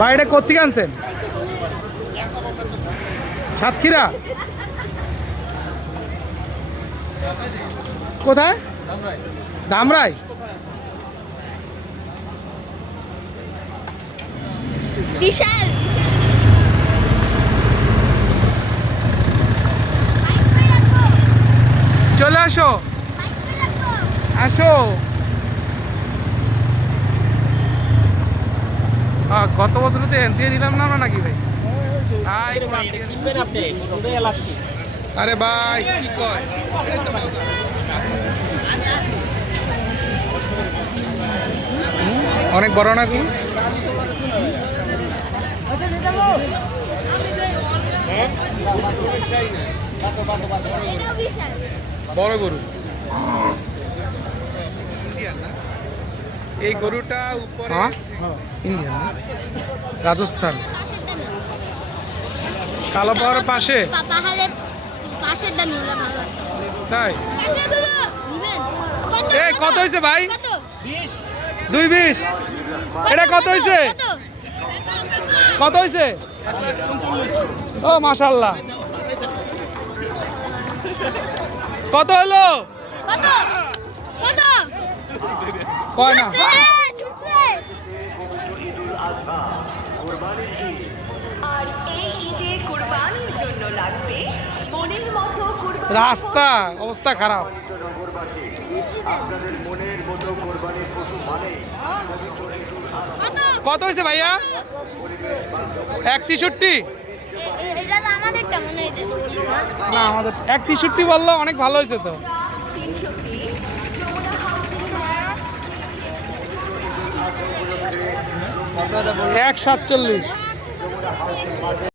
ভাই এটা কোথেকে আনছেন? সাতক্ষীরা? কোথায়? ধামরাই। বিশাল চলে আসো, আসো। গত বছর দিয়ে দিলাম না আমরা নাকি ভাই? আরে ভাই কি কয়, অনেক বড় না গরু? বড় গরু। এই গরুটা উপরে ইন্ডিয়ান না, রাজস্থান। কালো পাহাড়ের পাশে তাই? কত হয়েছে ভাই? 220। এটা কত হয়েছে? কত হয়েছে? ও মাশাআল্লাহ। কত হলো? কয় না। রাস্তা অবস্থা খারাপ। কত হয়েছে ভাইয়া? 163। না আমাদের 163 বললো, অনেক ভালো হয়েছে তো। 147।